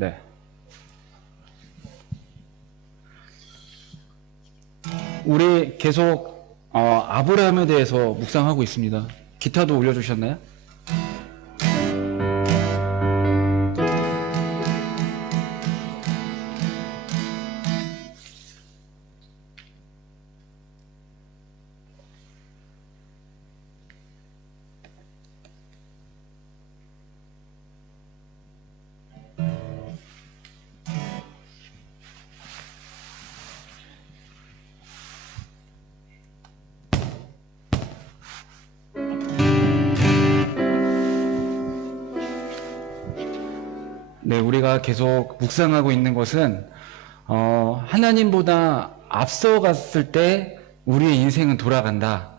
네. 우리 계속 아브라함에 대해서 묵상하고 있습니다. 기타도 올려주셨나요? 네, 우리가 계속 묵상하고 있는 것은 하나님보다 앞서갔을 때 우리의 인생은 돌아간다.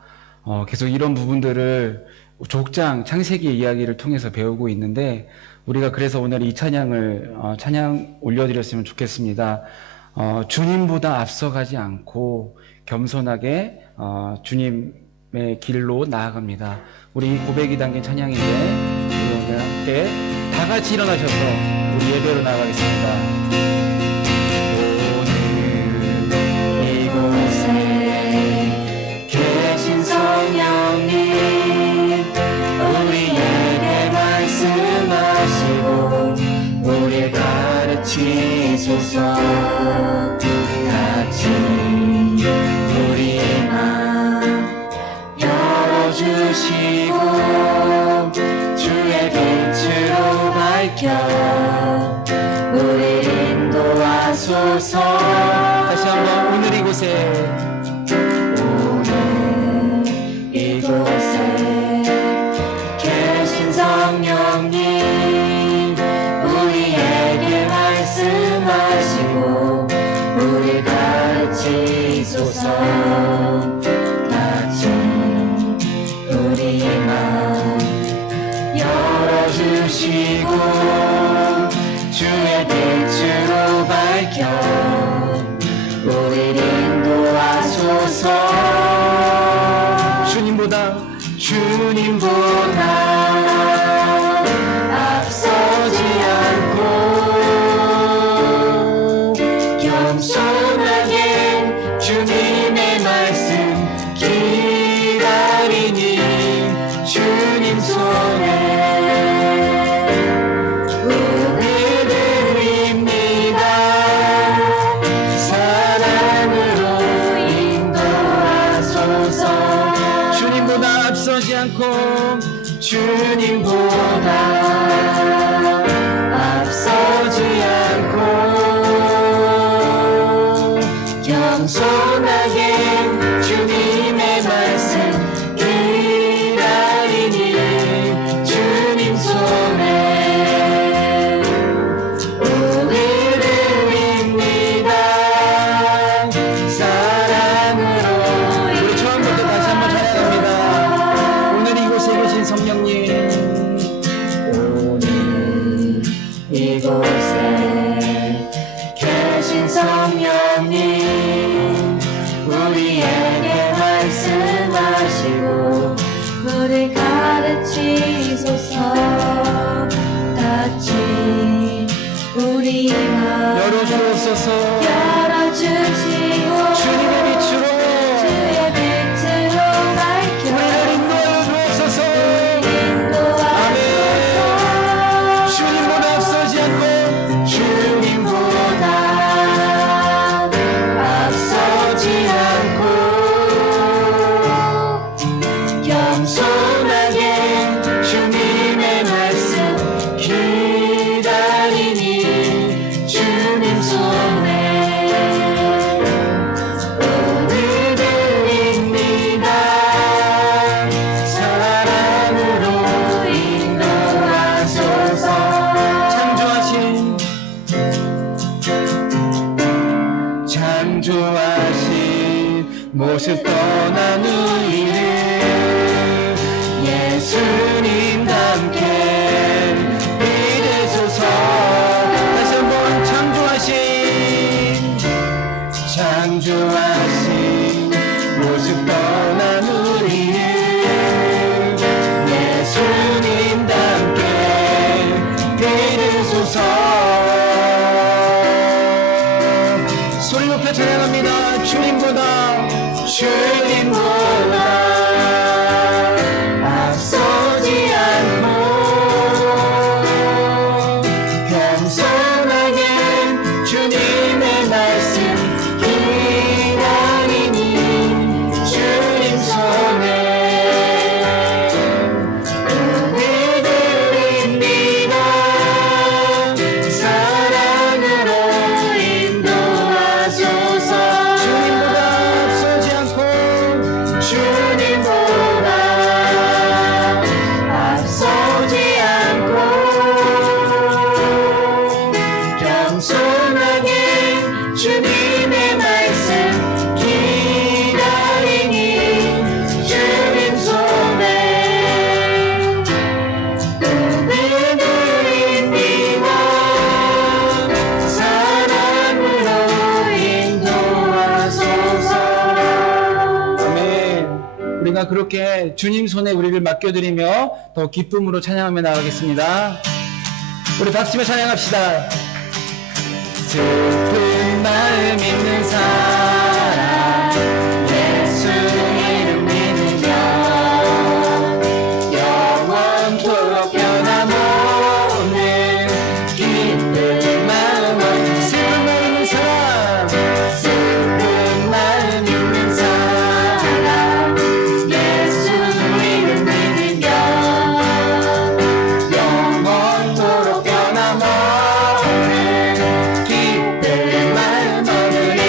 계속 이런 부분들을 족장 창세기 이야기를 통해서 배우고 있는데 우리가 그래서 오늘 이 찬양 올려드렸으면 좋겠습니다. 주님보다 앞서가지 않고 겸손하게 주님의 길로 나아갑니다. 우리 고백이 담긴 찬양인데 우리 오늘 함께 다 같이 일어나셔서 우리 예배로 나가겠습니다. 오늘 이곳에 계신 성령님 우리에게 말씀하시고 우리를 가르치소서. 같이 우리의 마음 열어주시고 주의 빛으로 밝혀 우리 인도하소서. 다시 한번 오늘 이곳에 계신 성령님 우리에게 말씀하시고 우리 가르치소서. 같이 우리의 마음 열어주시고 주의 빛으로 밝혀 우리를 인도하소서. 주님보다 앞서지 않고 겸손하게 주님의 말씀 기다리니 주님 손에 오늘 드립니다. 사랑으로 인도하소서. 주님보다 앞서지 않고 주님보다 앞서지 않고 겸손하게 주님의 말씀 기다리니 주님 손에 오늘을 입니다. 사랑으로. 우리 처음부터 다시 한번 찬양합니다. 오늘 이곳에 계신 성령님 오늘 이곳에 계신 성령님 우리에게 말씀하시고 우리 가르치소서. 같이 우리 마음 열어주옵소서. 열어주시고 주님의 빛으로 주의 빛으로 밝혀 우리를 인도하여 주옵소서. 인도하소서. 주님보다 앞서지 않고 주님보다 앞서지 않고 겸손하게 주님의 말씀 기다리니 주님 손에 주님보다 앞서지 않고 겸손하게 주님의 말씀 기다리니 주님 손에 은혜 드립니다. 사랑으로 인도하소서. 주님보다 앞서지 않고 주님보다 앞서지 않고 겸손하게 주님의 말씀 기다리니 주님 손에 은혜 드립니다. 사랑으로 인도하소서. 아멘. 우리가 그렇게 주님 손에 우리를 맡겨드리며 더 기쁨으로 찬양하며 나가겠습니다. 우리 박수며 찬양합시다. 슬픈 마음 있는 사람 예수 이름 믿으며 영원토록 변함없는 기쁜 마음 슬픈 마음 있는 사람 슬픈 마음 있는 사람 예수 이름 믿으며 영원토록 변함없는 기쁜 마음 얻으리.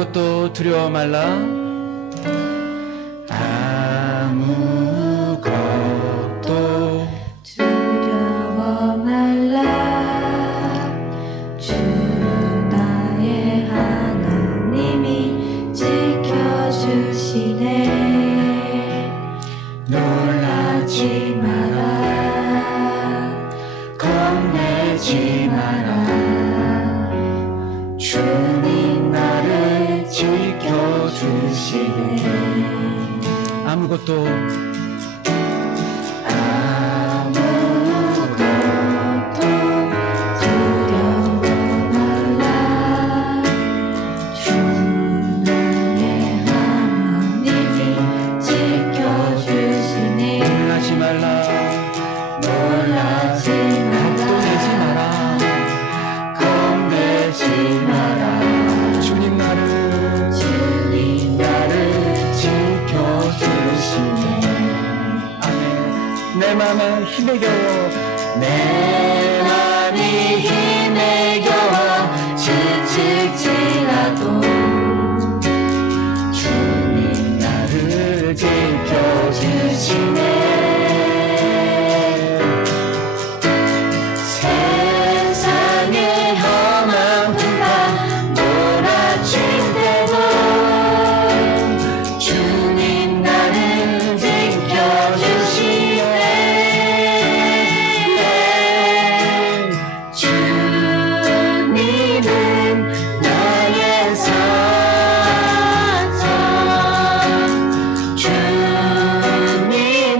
아무것도 두려워 말라. 아무것도 두려워 말라. 주 나의 하나님이 지켜주시네. 놀라지 마라. 겁내지 마라. 주님 나를 지켜주시네. 아무것도 아무것도 두려워 말라. 주 나의 하나님이 지켜주시네. 놀라지 말라. 놀라지 겁내지 마라. 마라. 겁내지 마라. 주님 나를 주님 나를 지켜주시네. 아멘. 내 맘에 힘에 겨워 내 맘이 힘에 겨워 지칠지라도 주님 나를 지켜주시네. 세상의 험한 풍파 몰아친대도 주님 나를 지켜주시네. 주님은 나의 산성. 주님은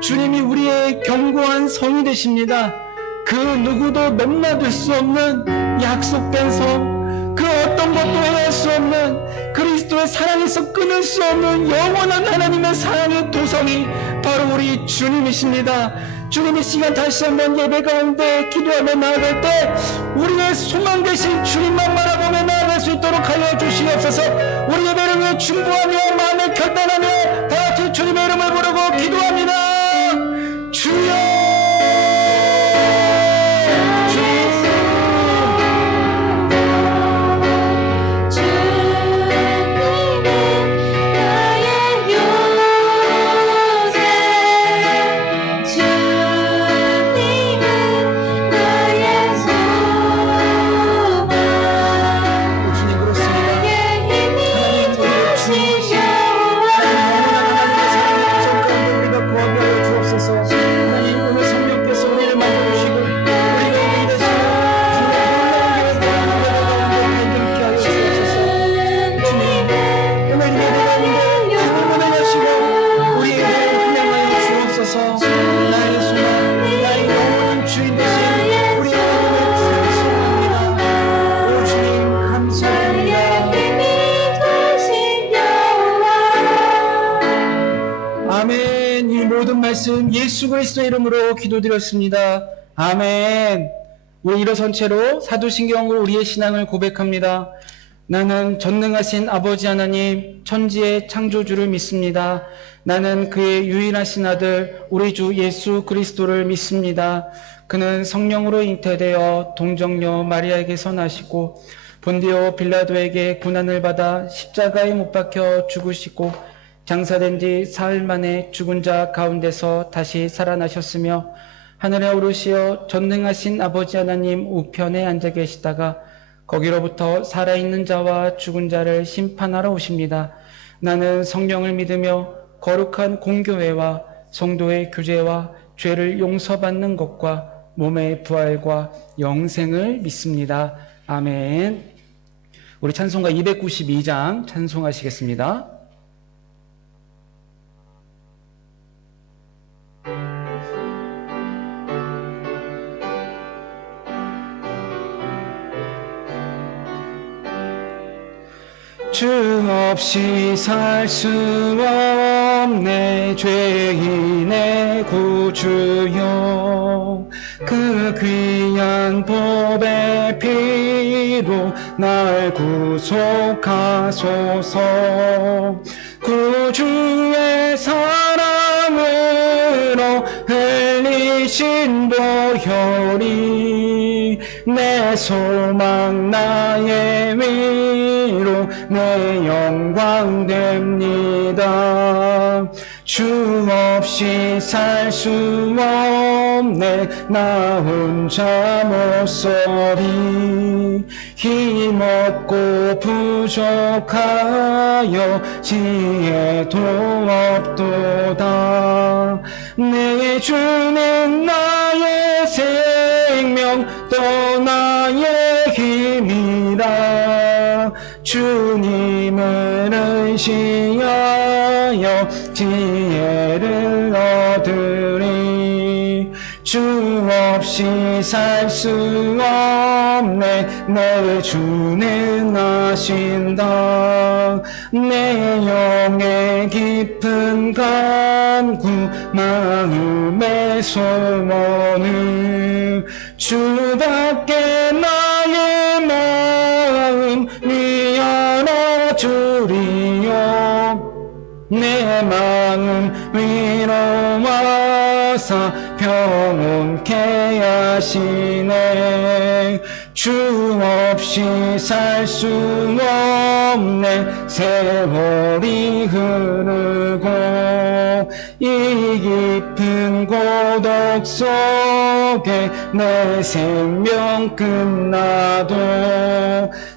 주님이 우리의 견고한 성이 되십니다. 그 누구도 넘나들 수 없는 약속된 성, 그 어떤 것도 해할 수 없는 그리스도의 사랑에서 끊을 수 없는 영원한 하나님의 사랑의 도성이 바로 우리 주님이십니다. 주님 이 시간 다시 한번 예배 가운데 기도하며 나아갈 때 우리의 소망 되신 주님만 바라보며 나아갈 수 있도록 하여 주시옵소서. 우리 예배를 위해 중보하며 마음을 결단하며 다같이 주님의 이름을 부르고 기도합니다. 주여, 예수 그리스도의 이름으로 기도드렸습니다. 아멘. 우리 일어선 채로 사도신경으로 우리의 신앙을 고백합니다. 나는 전능하신 아버지 하나님 천지의 창조주를 믿습니다. 나는 그의 유일하신 아들 우리 주 예수 그리스도를 믿습니다. 그는 성령으로 잉태되어 동정녀 마리아에게서 나시고 본디오 빌라도에게 고난을 받아 십자가에 못 박혀 죽으시고 장사된 지 사흘 만에 죽은 자 가운데서 다시 살아나셨으며 하늘에 오르시어 전능하신 아버지 하나님 우편에 앉아 계시다가 거기로부터 살아있는 자와 죽은 자를 심판하러 오십니다. 나는 성령을 믿으며 거룩한 공교회와 성도의 교제와 죄를 용서받는 것과 몸의 부활과 영생을 믿습니다. 아멘. 우리 찬송가 292장 찬송하시겠습니다. 주 없이 살 수 없네 죄인의 구주여 그 귀한 법의 피로 날 구속하소서 구주의 사랑으로 흘리신 보혈이 내 소망 나의 위로 내 영광 됩니다. 주 없이 살 수 없네 나 혼자 못서리 힘없고 부족하여 지혜도 없도다. 내 주는 나의 생명 또 나의 힘이라 주님을 의지하여 지혜를 얻으리. 주 없이 살 수 없네 내 주는 아신다. 내 영의 깊은 간구 마음의 소원을 주밖에 나의 마음 위안아주리요. 내 마음 위로와사 평온케 하시네. 주 없이 살 수 없네 세월이 흐르고 이 깊은 고독 속에 내 생명 끝나도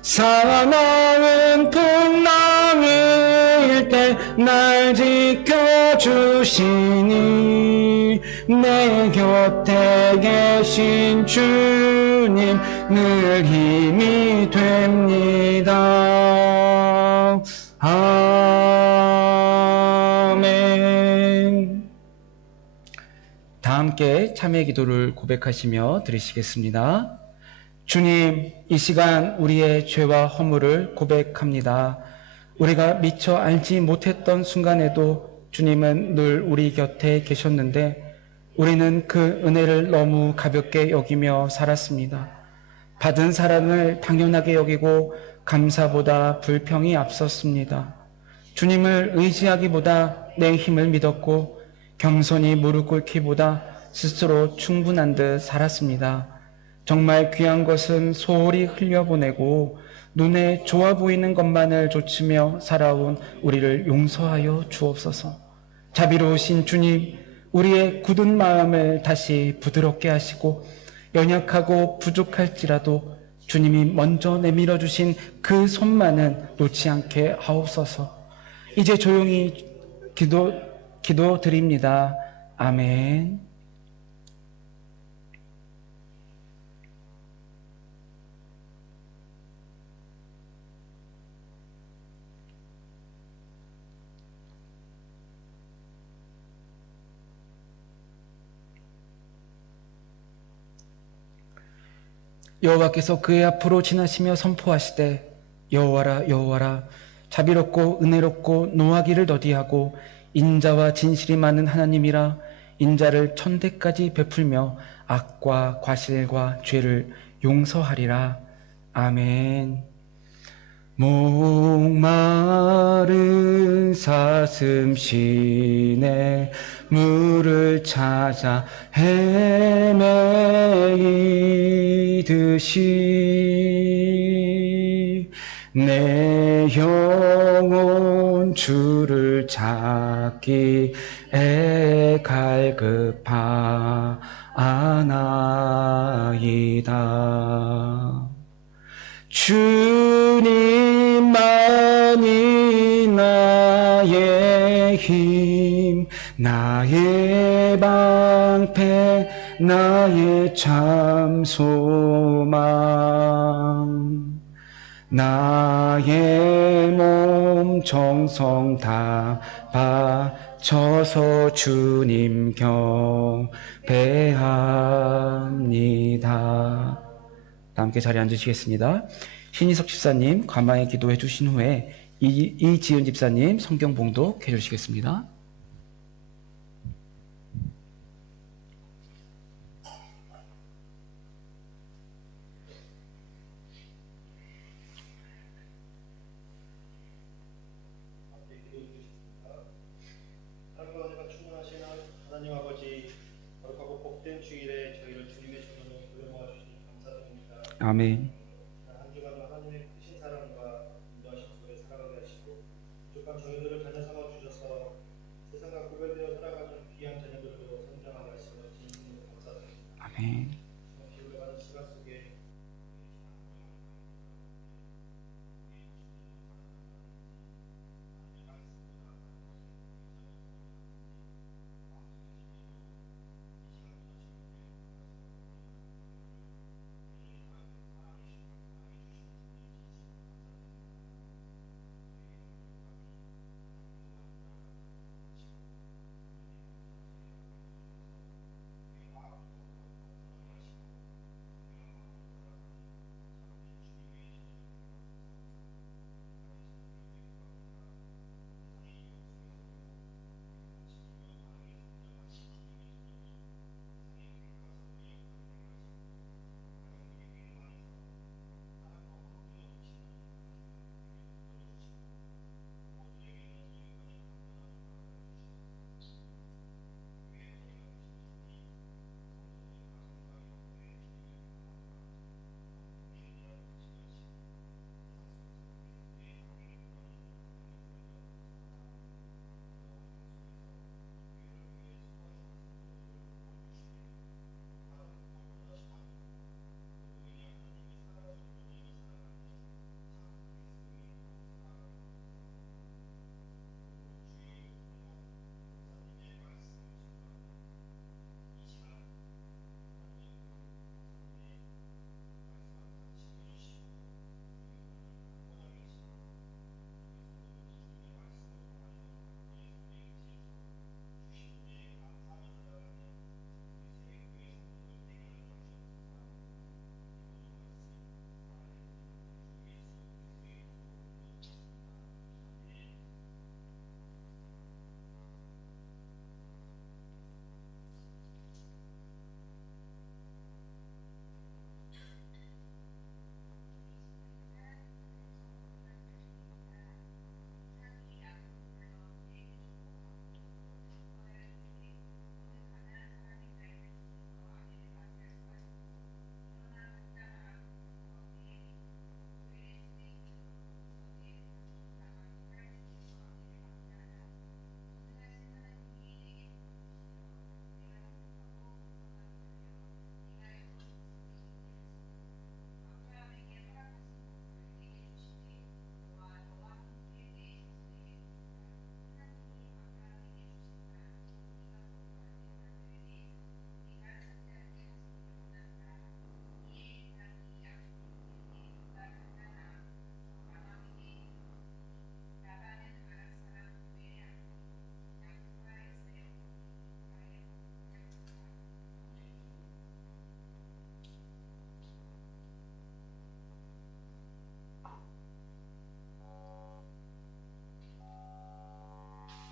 사나운 풍랑일 때 날 지켜주시니 내 곁에 계신 주님 늘 힘이 됩니다. 아멘. 다 함께 참회 기도를 고백하시며 드리시겠습니다. 주님, 이 시간 우리의 죄와 허물을 고백합니다. 우리가 미처 알지 못했던 순간에도 주님은 늘 우리 곁에 계셨는데 우리는 그 은혜를 너무 가볍게 여기며 살았습니다. 받은 사랑을 당연하게 여기고 감사보다 불평이 앞섰습니다. 주님을 의지하기보다 내 힘을 믿었고 겸손히 무릎 꿇기보다 스스로 충분한 듯 살았습니다. 정말 귀한 것은 소홀히 흘려보내고 눈에 좋아 보이는 것만을 좇으며 살아온 우리를 용서하여 주옵소서. 자비로우신 주님, 우리의 굳은 마음을 다시 부드럽게 하시고 연약하고 부족할지라도 주님이 먼저 내밀어 주신 그 손만은 놓지 않게 하옵소서. 이제 조용히 기도 드립니다. 아멘. 여호와께서 그의 앞으로 지나시며 선포하시되 여호와라 여호와라 자비롭고 은혜롭고 노하기를 더디하고 인자와 진실이 많은 하나님이라 인자를 천대까지 베풀며 악과 과실과 죄를 용서하리라. 아멘. 목마른 사슴 시내 물을 찾아 헤매이듯이 내 영혼 주를 찾기에 갈급하나이다. 주님만이 나의 힘, 나의 방패, 나의 참 소망. 나의 몸 정성 다 바쳐서 주님 경배합니다. 함께 자리에 앉으시겠습니다. 신희석 집사님 감화의 기도해 주신 후에 이지은 집사님 성경 봉독해 주시겠습니다. 하나님과 은혜가 충만하신 하나님 아버지, 거룩하고 복된 주일에 저희를 주님의 전으로 불러 모아주시니 감사드립니다. 아멘. 한 주간도 하나님의 크신 사랑과 인도하심 속에 살아가게 하시고 부족한 저희들을 자녀 삼아 주셔서 세상과 구별되어 살아가는 귀한 자녀들로 성장하게 하시며 진심으로 감사드립니다. 아멘. 기울여 가는 시간 속에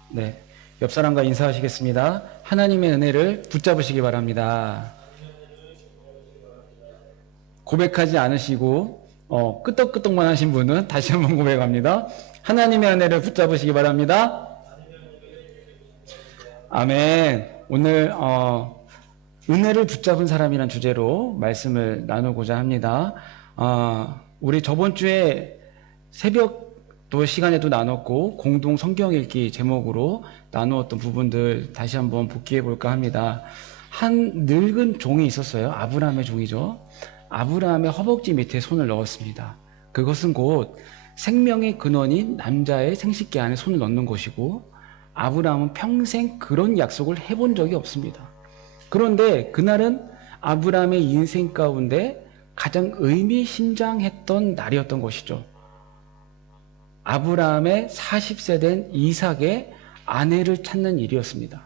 네. 옆 사람과 인사하시겠습니다. 하나님의 은혜를 붙잡으시기 바랍니다. 고백하지 않으시고 끄떡끄떡만 하신 분은 다시 한번 고백합니다. 하나님의 은혜를 붙잡으시기 바랍니다. 아멘. 오늘 은혜를 붙잡은 사람이란 주제로 말씀을 나누고자 합니다. 우리 저번 주에 새벽도 시간에도 나눴고 공동 성경 읽기 제목으로 나누었던 부분들 다시 한번 복기해 볼까 합니다. 한 늙은 종이 있었어요. 아브라함의 종이죠. 아브라함의 허벅지 밑에 손을 넣었습니다. 그것은 곧 생명의 근원인 남자의 생식기 안에 손을 넣는 것이고, 아브라함은 평생 그런 약속을 해본 적이 없습니다. 그런데 그날은 아브라함의 인생 가운데 가장 의미심장했던 날이었던 것이죠. 아브라함의 40세 된 이삭의 아내를 찾는 일이었습니다.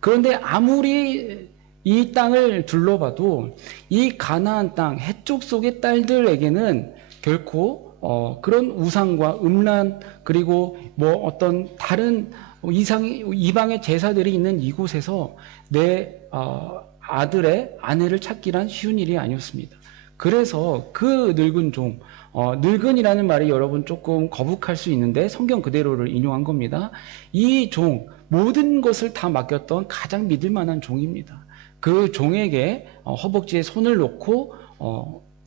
그런데 아무리 이 땅을 둘러봐도 이 가나안 땅 해쪽 속의 딸들에게는 결코 그런 우상과 음란, 그리고 뭐 어떤 다른 이방의 제사들이 있는 이곳에서 내 아들의 아내를 찾기란 쉬운 일이 아니었습니다. 그래서 그 늙은 종, 늙은이라는 말이 여러분 조금 거북할 수 있는데 성경 그대로를 인용한 겁니다. 이 종, 모든 것을 다 맡겼던 가장 믿을 만한 종입니다. 그 종에게 허벅지에 손을 놓고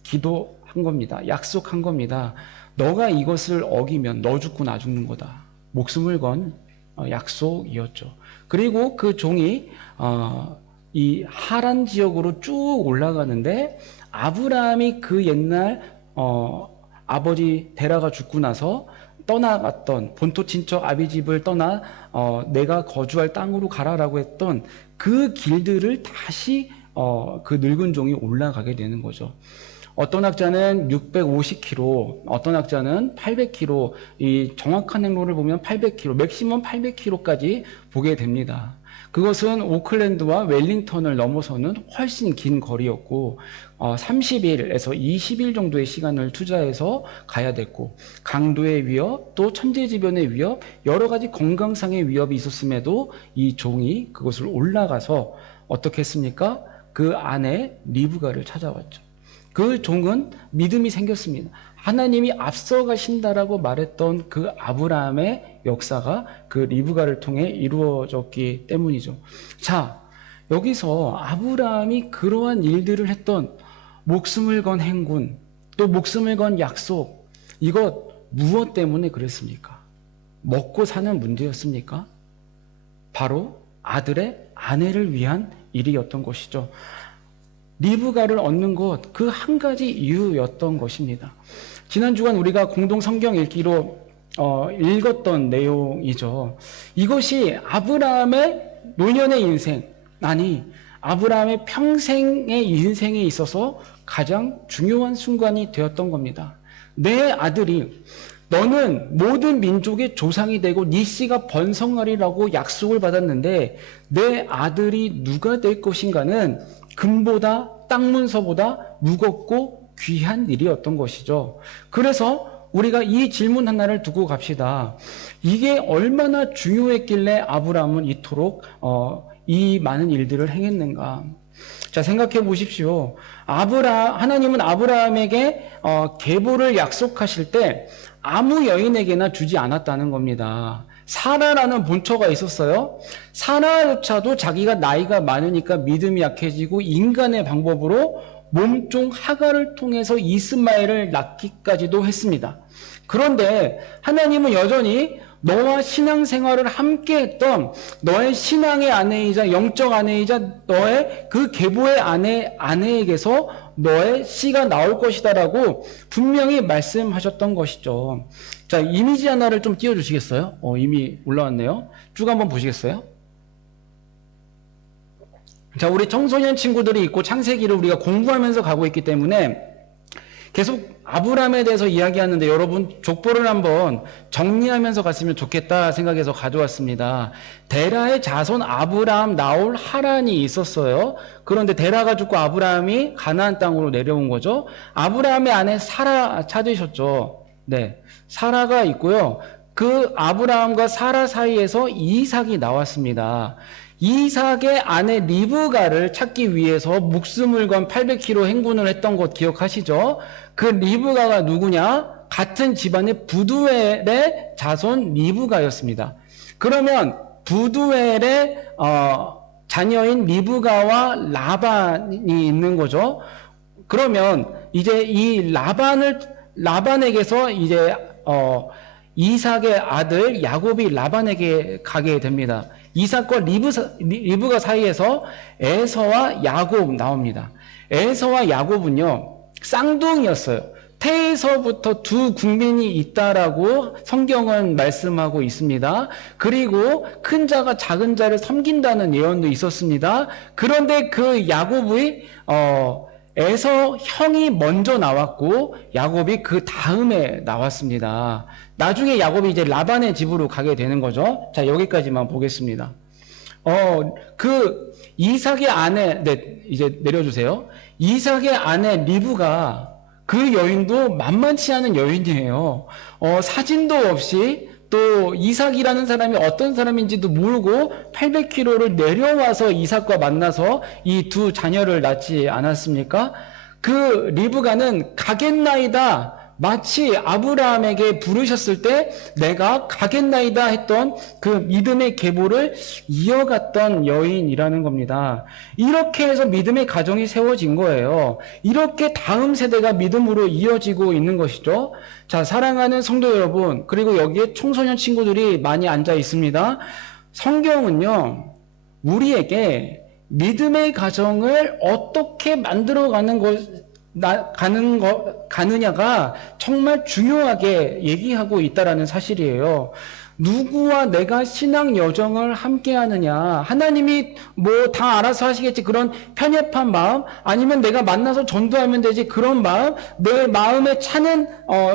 기도한 겁니다. 약속한 겁니다. 너가 이것을 어기면 너 죽고 나 죽는 거다. 목숨을 건 약속이었죠. 그리고 그 종이 이 하란 지역으로 쭉 올라가는데, 아브라함이 그 옛날 아버지 데라가 죽고 나서 떠나갔던 본토 친척 아비집을 떠나 내가 거주할 땅으로 가라라고 했던 그 길들을 다시 그 늙은 종이 올라가게 되는 거죠. 어떤 학자는 650km, 어떤 학자는 800km, 이 정확한 행로를 보면 800km, 맥시멈 800km까지 보게 됩니다. 그것은 오클랜드와 웰링턴을 넘어서는 훨씬 긴 거리였고 30일에서 20일 정도의 시간을 투자해서 가야 됐고, 강도의 위협, 또 천재지변의 위협, 여러 가지 건강상의 위협이 있었음에도 이 종이 그것을 올라가서 어떻게 했습니까? 그 아내 리브가를 찾아왔죠. 그 종은 믿음이 생겼습니다. 하나님이 앞서가신다라고 말했던 그 아브라함의 역사가 그 리브가를 통해 이루어졌기 때문이죠. 자, 여기서 아브라함이 그러한 일들을 했던 목숨을 건 행군, 또 목숨을 건 약속, 이것 무엇 때문에 그랬습니까? 먹고 사는 문제였습니까? 바로 아들의 아내를 위한 일이었던 것이죠. 리브가를 얻는 것, 그 한 가지 이유였던 것입니다. 지난 주간 우리가 공동 성경 읽기로 읽었던 내용이죠. 이것이 아브라함의 노년의 인생, 아니 아브라함의 평생의 인생에 있어서 가장 중요한 순간이 되었던 겁니다. 내 아들이, 너는 모든 민족의 조상이 되고 네 씨가 번성하리라고 약속을 받았는데 내 아들이 누가 될 것인가는 금보다 땅 문서보다 무겁고 귀한 일이었던 것이죠. 그래서 우리가 이 질문 하나를 두고 갑시다. 이게 얼마나 중요했길래 아브라함은 이토록 이 많은 일들을 행했는가? 자, 생각해 보십시오. 하나님은 아브라함에게 계보를 약속하실 때 아무 여인에게나 주지 않았다는 겁니다. 사라라는 본처가 있었어요. 사라조차도 자기가 나이가 많으니까 믿음이 약해지고 인간의 방법으로 몸종 하갈을 통해서 이스마엘을 낳기까지도 했습니다. 그런데 하나님은 여전히 너와 신앙생활을 함께 했던 너의 신앙의 아내이자 영적 아내이자 너의 그 계보의 아내에게서 너의 씨가 나올 것이다라고 분명히 말씀하셨던 것이죠. 자, 이미지 하나를 좀 띄워주시겠어요? 이미 올라왔네요. 쭉 한번 보시겠어요? 자, 우리 청소년 친구들이 있고 창세기를 우리가 공부하면서 가고 있기 때문에 계속 아브라함에 대해서 이야기하는데 여러분 족보를 한번 정리하면서 갔으면 좋겠다 생각해서 가져왔습니다. 데라의 자손 아브라함, 나홀, 하란이 있었어요. 그런데 데라가 죽고 아브라함이 가나안 땅으로 내려온 거죠. 아브라함의 아내 사라 찾으셨죠. 네, 사라가 있고요. 그 아브라함과 사라 사이에서 이삭이 나왔습니다. 이삭의 아내 리브가를 찾기 위해서 목숨을 건 800km 행군을 했던 것 기억하시죠? 그 리브가가 누구냐? 같은 집안의 부두엘의 자손 리브가였습니다. 그러면 부두엘의 자녀인 리브가와 라반이 있는 거죠. 그러면 이제 이 라반에게서 이제 이삭의 아들 야곱이 라반에게 가게 됩니다. 이삭과 리브가 사이에서 에서와 야곱 나옵니다. 에서와 야곱은요, 쌍둥이였어요. 태에서부터 두 국민이 있다라고 성경은 말씀하고 있습니다. 그리고 큰 자가 작은 자를 섬긴다는 예언도 있었습니다. 그런데 그 야곱의 에서 형이 먼저 나왔고 야곱이 그 다음에 나왔습니다. 나중에 야곱이 이제 라반의 집으로 가게 되는 거죠. 자, 여기까지만 보겠습니다. 그 이삭의 아내, 네, 이제 내려주세요. 이삭의 아내 리브가 그 여인도 만만치 않은 여인이에요. 사진도 없이 또 이삭이라는 사람이 어떤 사람인지도 모르고 800km를 내려와서 이삭과 만나서 이 두 자녀를 낳지 않았습니까? 그 리브가는 가겠나이다. 마치 아브라함에게 부르셨을 때 내가 가겠나이다 했던 그 믿음의 계보를 이어갔던 여인이라는 겁니다. 이렇게 해서 믿음의 가정이 세워진 거예요. 이렇게 다음 세대가 믿음으로 이어지고 있는 것이죠. 자, 사랑하는 성도 여러분, 그리고 여기에 청소년 친구들이 많이 앉아 있습니다. 성경은요, 우리에게 믿음의 가정을 어떻게 만들어가는 가느냐가 정말 중요하게 얘기하고 있다라는 사실이에요. 누구와 내가 신앙 여정을 함께 하느냐, 하나님이 뭐 다 알아서 하시겠지, 그런 편협한 마음, 아니면 내가 만나서 전도하면 되지, 그런 마음, 내 마음에 차는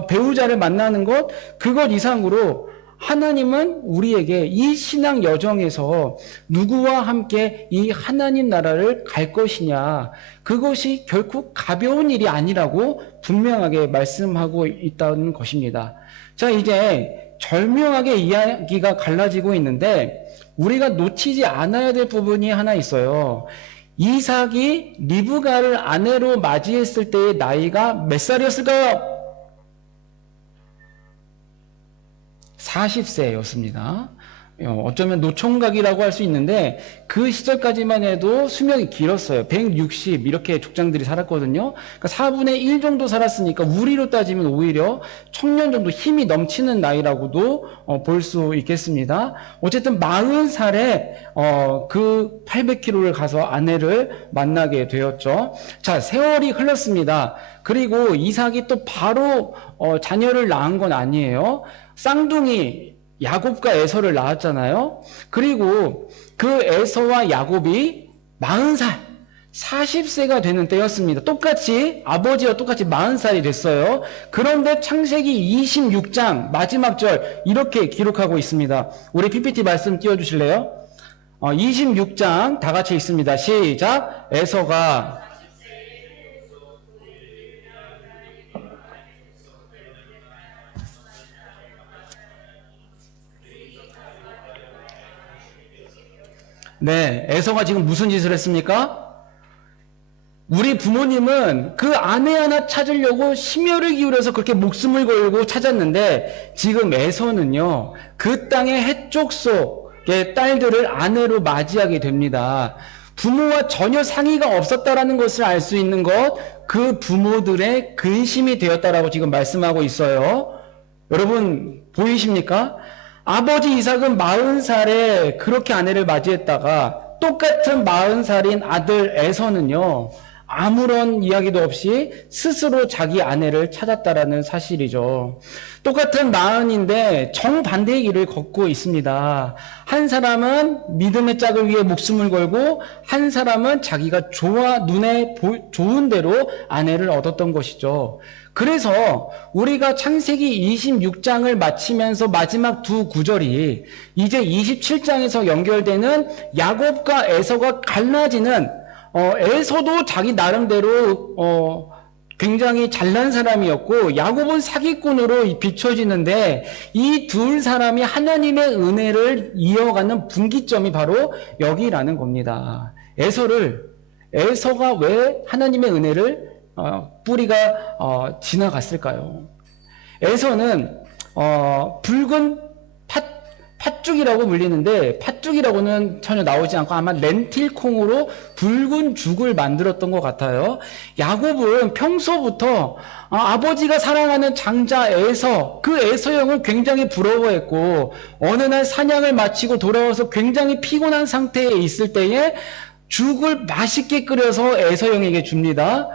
배우자를 만나는 것, 그것 이상으로 하나님은 우리에게 이 신앙 여정에서 누구와 함께 이 하나님 나라를 갈 것이냐, 그것이 결코 가벼운 일이 아니라고 분명하게 말씀하고 있다는 것입니다. 자, 이제 절묘하게 이야기가 갈라지고 있는데 우리가 놓치지 않아야 될 부분이 하나 있어요. 이삭이 리브가를 아내로 맞이했을 때의 나이가 몇 살이었을까요? 40세였습니다. 어쩌면 노총각이라고 할 수 있는데 그 시절까지만 해도 수명이 길었어요. 160 이렇게 족장들이 살았거든요. 그러니까 4분의 1 정도 살았으니까 우리로 따지면 오히려 청년 정도 힘이 넘치는 나이라고도 볼 수 있겠습니다. 어쨌든 40살에 그 800km를 가서 아내를 만나게 되었죠. 자, 세월이 흘렀습니다. 그리고 이삭이 또 바로 자녀를 낳은 건 아니에요. 쌍둥이 야곱과 에서를 낳았잖아요. 그리고 그 에서와 야곱이 40살, 40세가 되는 때였습니다. 똑같이 아버지와 똑같이 40살이 됐어요. 그런데 창세기 26장 마지막 절 이렇게 기록하고 있습니다. 우리 PPT 말씀 띄워주실래요? 26장 다 같이 읽습니다. 시작. 에서가 네, 에서가 지금 무슨 짓을 했습니까? 우리 부모님은 그 아내 하나 찾으려고 심혈을 기울여서 그렇게 목숨을 걸고 찾았는데 지금 에서는요, 그 땅의 해쪽 속의 딸들을 아내로 맞이하게 됩니다. 부모와 전혀 상의가 없었다라는 것을 알 수 있는 것, 그 부모들의 근심이 되었다라고 지금 말씀하고 있어요. 여러분 보이십니까? 아버지 이삭은 40살에 그렇게 아내를 맞이했다가 똑같은 40살인 아들 에서는요, 아무런 이야기도 없이 스스로 자기 아내를 찾았다라는 사실이죠. 똑같은 마흔인데 정반대의 길을 걷고 있습니다. 한 사람은 믿음의 짝을 위해 목숨을 걸고 한 사람은 자기가 눈에 좋은 대로 아내를 얻었던 것이죠. 그래서 우리가 창세기 26장을 마치면서 마지막 두 구절이 이제 27장에서 연결되는 야곱과 에서가 갈라지는, 에서도 자기 나름대로 굉장히 잘난 사람이었고 야곱은 사기꾼으로 비춰지는데 이 두 사람이 하나님의 은혜를 이어가는 분기점이 바로 여기라는 겁니다. 에서가 왜 하나님의 은혜를 뿌리가 지나갔을까요? 에서는 붉은 팥죽이라고 불리는데 팥죽이라고는 전혀 나오지 않고 아마 렌틸콩으로 붉은 죽을 만들었던 것 같아요. 야곱은 평소부터 아버지가 사랑하는 장자 에서, 그 에서 형을 굉장히 부러워했고 어느 날 사냥을 마치고 돌아와서 굉장히 피곤한 상태에 있을 때에 죽을 맛있게 끓여서 에서 형에게 줍니다.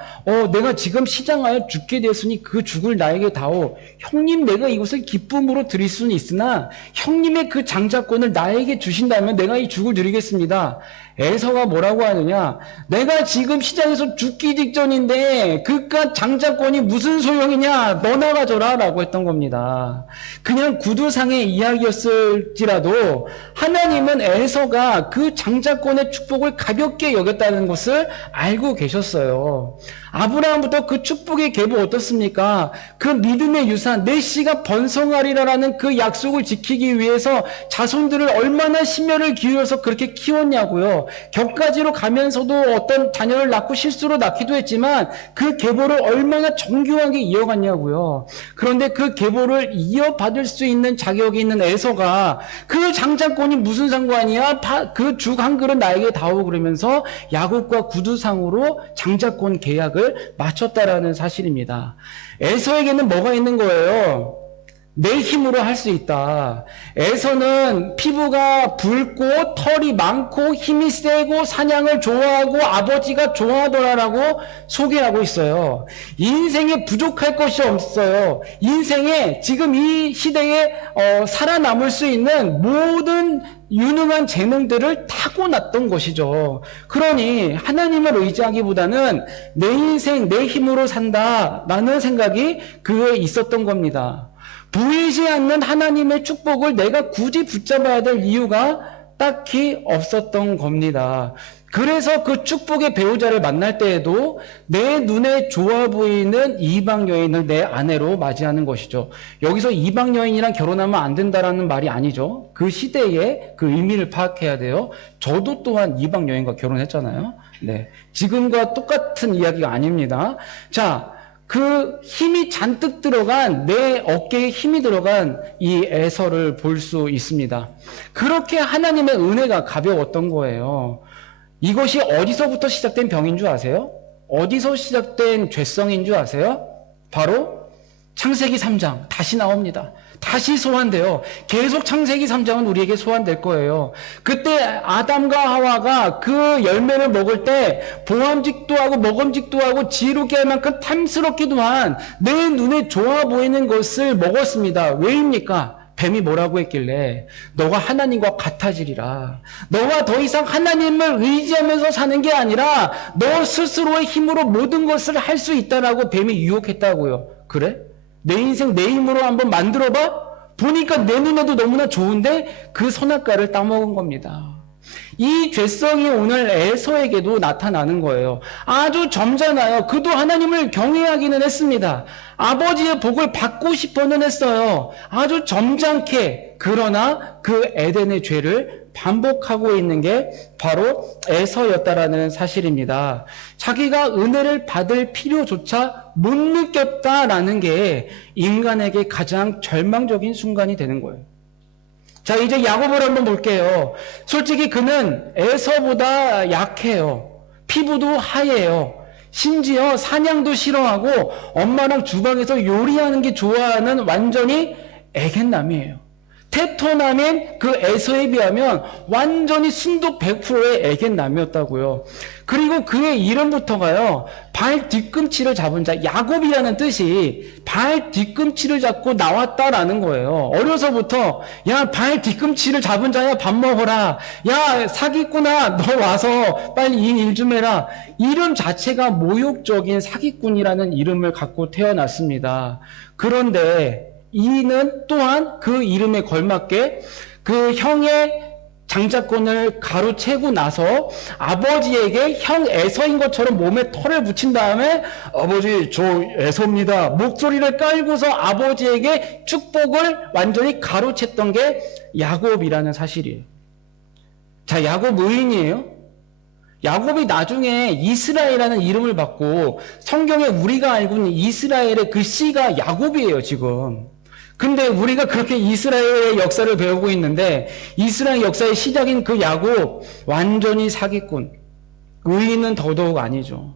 내가 지금 시장하여 죽게 되었으니 그 죽을 나에게 다오. 형님, 내가 이것을 기쁨으로 드릴 수는 있으나 형님의 그 장자권을 나에게 주신다면 내가 이 죽을 드리겠습니다. 에서가 뭐라고 하느냐? 내가 지금 시장에서 죽기 직전인데 그깟 장자권이 무슨 소용이냐? 너나 가져라 라고 했던 겁니다. 그냥 구두상의 이야기였을지라도 하나님은 에서가 그 장자권의 축복을 가볍게 여겼다는 것을 알고 계셨어요. 아브라함부터 그 축복의 계보 어떻습니까? 그 믿음의 유산, 내 씨가 번성하리라라는 그 약속을 지키기 위해서 자손들을 얼마나 심혈을 기울여서 그렇게 키웠냐고요. 격가지로 가면서도 어떤 자녀를 낳고 실수로 낳기도 했지만 그 계보를 얼마나 정교하게 이어갔냐고요. 그런데 그 계보를 이어받을 수 있는 자격이 있는 에서가 그 장자권이 무슨 상관이야? 그 죽 한 그릇 나에게 다오 그러면서 야곱과 구두상으로 장자권 계약을 마쳤다라는 사실입니다. 에서에게는 뭐가 있는 거예요? 내 힘으로 할 수 있다. 에서는 피부가 붉고 털이 많고 힘이 세고 사냥을 좋아하고 아버지가 좋아하더라라고 소개하고 있어요. 인생에 부족할 것이 없어요. 인생에 지금 이 시대에 살아남을 수 있는 모든 유능한 재능들을 타고났던 것이죠. 그러니 하나님을 의지하기보다는 내 인생 내 힘으로 산다라는 생각이 그에 있었던 겁니다. 보이지 않는 하나님의 축복을 내가 굳이 붙잡아야 될 이유가 딱히 없었던 겁니다. 그래서 그 축복의 배우자를 만날 때에도 내 눈에 좋아 보이는 이방 여인을 내 아내로 맞이하는 것이죠. 여기서 이방 여인이랑 결혼하면 안 된다라는 말이 아니죠. 그 시대의 그 의미를 파악해야 돼요. 저도 또한 이방 여인과 결혼했잖아요. 네, 지금과 똑같은 이야기가 아닙니다. 자, 그 힘이 잔뜩 들어간, 내 어깨에 힘이 들어간 이 에서를 볼 수 있습니다. 그렇게 하나님의 은혜가 가벼웠던 거예요. 이것이 어디서부터 시작된 병인 줄 아세요? 어디서 시작된 죄성인 줄 아세요? 바로 창세기 3장 다시 나옵니다. 다시 소환돼요. 계속 창세기 3장은 우리에게 소환될 거예요. 그때 아담과 하와가 그 열매를 먹을 때 보암직도 하고 먹음직도 하고 지혜롭게 할 만큼 탐스럽기도 한 내 눈에 좋아 보이는 것을 먹었습니다. 왜입니까? 뱀이 뭐라고 했길래 너가 하나님과 같아지리라. 너가 더 이상 하나님을 의지하면서 사는 게 아니라 너 스스로의 힘으로 모든 것을 할 수 있다라고 뱀이 유혹했다고요. 그래? 내 인생 내 힘으로 한번 만들어봐? 보니까 내 눈에도 너무나 좋은데 그 선악과를 따먹은 겁니다. 이 죄성이 오늘 에서에게도 나타나는 거예요. 아주 점잖아요. 그도 하나님을 경외하기는 했습니다. 아버지의 복을 받고 싶어는 했어요. 아주 점잖게. 그러나 그 에덴의 죄를 반복하고 있는 게 바로 에서였다라는 사실입니다. 자기가 은혜를 받을 필요조차 못 느꼈다라는 게 인간에게 가장 절망적인 순간이 되는 거예요. 자, 이제 야곱을 한번 볼게요. 솔직히 그는 에서보다 약해요. 피부도 하얘요. 심지어 사냥도 싫어하고 엄마랑 주방에서 요리하는 게 좋아하는 완전히 애견남이에요. 테토남인 그 에서에 비하면 완전히 순도 100%의 애견남이었다고요. 그리고 그의 이름부터가요, 발 뒤꿈치를 잡은 자, 야곱이라는 뜻이 발 뒤꿈치를 잡고 나왔다라는 거예요. 어려서부터 야, 발 뒤꿈치를 잡은 자야, 밥 먹어라. 야, 사기꾼아, 너 와서 빨리 이 일 좀 해라. 이름 자체가 모욕적인 사기꾼이라는 이름을 갖고 태어났습니다. 그런데 이는 또한 그 이름에 걸맞게 그 형의 장자권을 가로채고 나서 아버지에게 형 에서인 것처럼 몸에 털을 붙인 다음에 아버지 저 에서입니다 목소리를 깔고서 아버지에게 축복을 완전히 가로챘던 게 야곱이라는 사실이에요. 자, 야곱 의인이에요. 야곱이 나중에 이스라엘이라는 이름을 받고 성경에 우리가 알고 있는 이스라엘의 그 씨가 야곱이에요 지금. 근데 우리가 그렇게 이스라엘의 역사를 배우고 있는데 이스라엘 역사의 시작인 그 야곱 완전히 사기꾼, 의인은 더더욱 아니죠.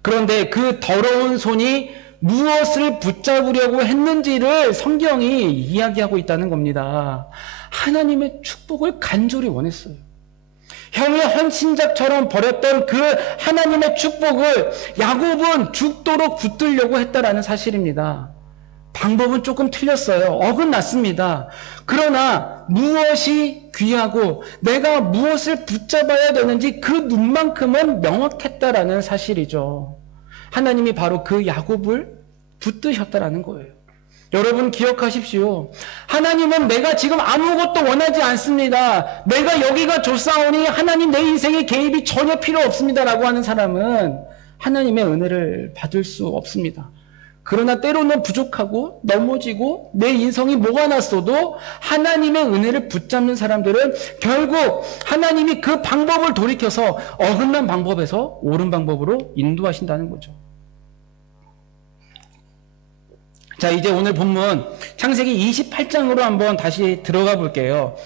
그런데 그 더러운 손이 무엇을 붙잡으려고 했는지를 성경이 이야기하고 있다는 겁니다. 하나님의 축복을 간절히 원했어요. 형의 헌신작처럼 버렸던 그 하나님의 축복을 야곱은 죽도록 붙들려고 했다라는 사실입니다. 방법은 조금 틀렸어요. 어긋났습니다. 그러나 무엇이 귀하고 내가 무엇을 붙잡아야 되는지 그 눈만큼은 명확했다라는 사실이죠. 하나님이 바로 그 야곱을 붙드셨다라는 거예요. 여러분 기억하십시오. 하나님은 내가 지금 아무것도 원하지 않습니다. 내가 여기가 좋사오니 하나님 내 인생에 개입이 전혀 필요 없습니다라고 하는 사람은 하나님의 은혜를 받을 수 없습니다. 그러나 때로는 부족하고 넘어지고 내 인성이 뭐가 났어도 하나님의 은혜를 붙잡는 사람들은 결국 하나님이 그 방법을 돌이켜서 어긋난 방법에서 옳은 방법으로 인도하신다는 거죠. 자, 이제 오늘 본문 창세기 28장으로 한번 다시 들어가 볼게요.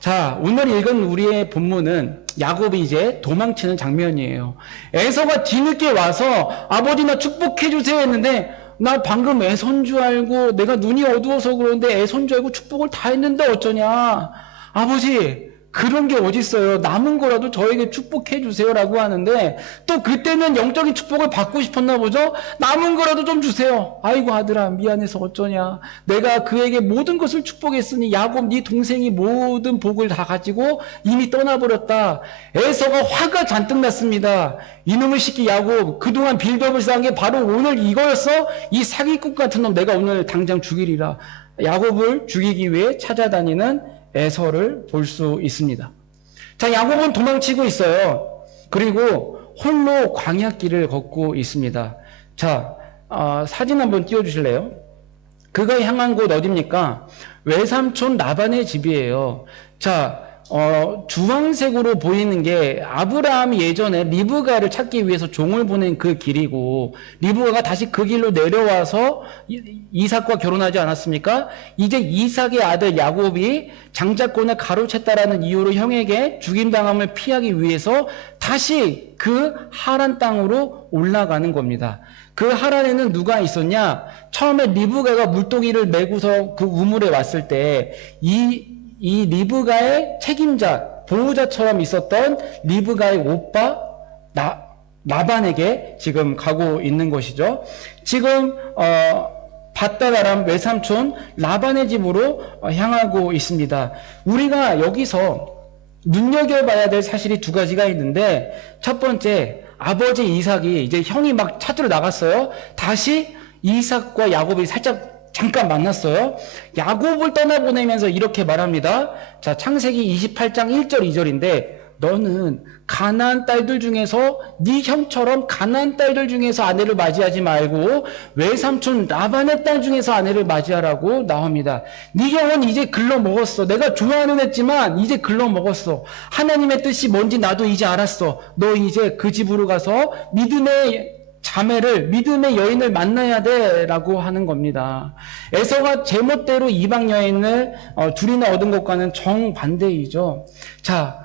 자, 오늘 읽은 우리의 본문은 야곱이 이제 도망치는 장면이에요. 에서가 뒤늦게 와서 아버지 나 축복해 주세요 했는데 나 방금 애손 줄 알고 내가 눈이 어두워서 그러는데 애손 줄 알고 축복을 다 했는데 어쩌냐. 아버지 그런 게 어딨어요. 남은 거라도 저에게 축복해 주세요라고 하는데 또 그때는 영적인 축복을 받고 싶었나 보죠. 남은 거라도 좀 주세요. 아이고 아들아 미안해서 어쩌냐. 내가 그에게 모든 것을 축복했으니 야곱 네 동생이 모든 복을 다 가지고 이미 떠나버렸다. 에서가 화가 잔뜩 났습니다. 이놈의 새끼 야곱 그동안 빌드업을 쌓은 게 바로 오늘 이거였어? 이 사기꾼 같은 놈 내가 오늘 당장 죽이리라. 야곱을 죽이기 위해 찾아다니는 에서를 볼 수 있습니다. 자, 야곱은 도망치고 있어요. 그리고 홀로 광야길을 걷고 있습니다. 자, 사진 한번 띄워주실래요? 그가 향한 곳 어딥니까? 외삼촌 라반의 집이에요. 자, 주황색으로 보이는 게 아브라함이 예전에 리브가를 찾기 위해서 종을 보낸 그 길이고 리브가가 다시 그 길로 내려와서 이삭과 결혼하지 않았습니까? 이제 이삭의 아들 야곱이 장자권을 가로챘다라는 이유로 형에게 죽임당함을 피하기 위해서 다시 그 하란 땅으로 올라가는 겁니다. 그 하란에는 누가 있었냐? 처음에 리브가가 물동이를 메고서 그 우물에 왔을 때 이 리브가의 책임자, 보호자처럼 있었던 리브가의 오빠 라반에게 지금 가고 있는 것이죠. 지금 밧다다람 외삼촌 라반의 집으로 향하고 있습니다. 우리가 여기서 눈여겨봐야 될 사실이 두 가지가 있는데 첫 번째, 아버지 이삭이 이제 형이 막 찾으러 나갔어요. 다시 이삭과 야곱이 살짝 잠깐 만났어요. 야곱을 떠나보내면서 이렇게 말합니다. 자, 창세기 28장 1절 2절인데 너는 가나안 딸들 중에서 네 형처럼 가나안 딸들 중에서 아내를 맞이하지 말고 외삼촌 라반의 딸 중에서 아내를 맞이하라고 나옵니다. 네 형은 이제 글러먹었어. 내가 좋아하는 애지만 이제 글러먹었어. 하나님의 뜻이 뭔지 나도 이제 알았어. 너 이제 그 집으로 가서 믿음의 자매를, 믿음의 여인을 만나야 돼 라고 하는 겁니다. 에서가 제멋대로 이방 여인을 둘이나 얻은 것과는 정반대이죠. 자,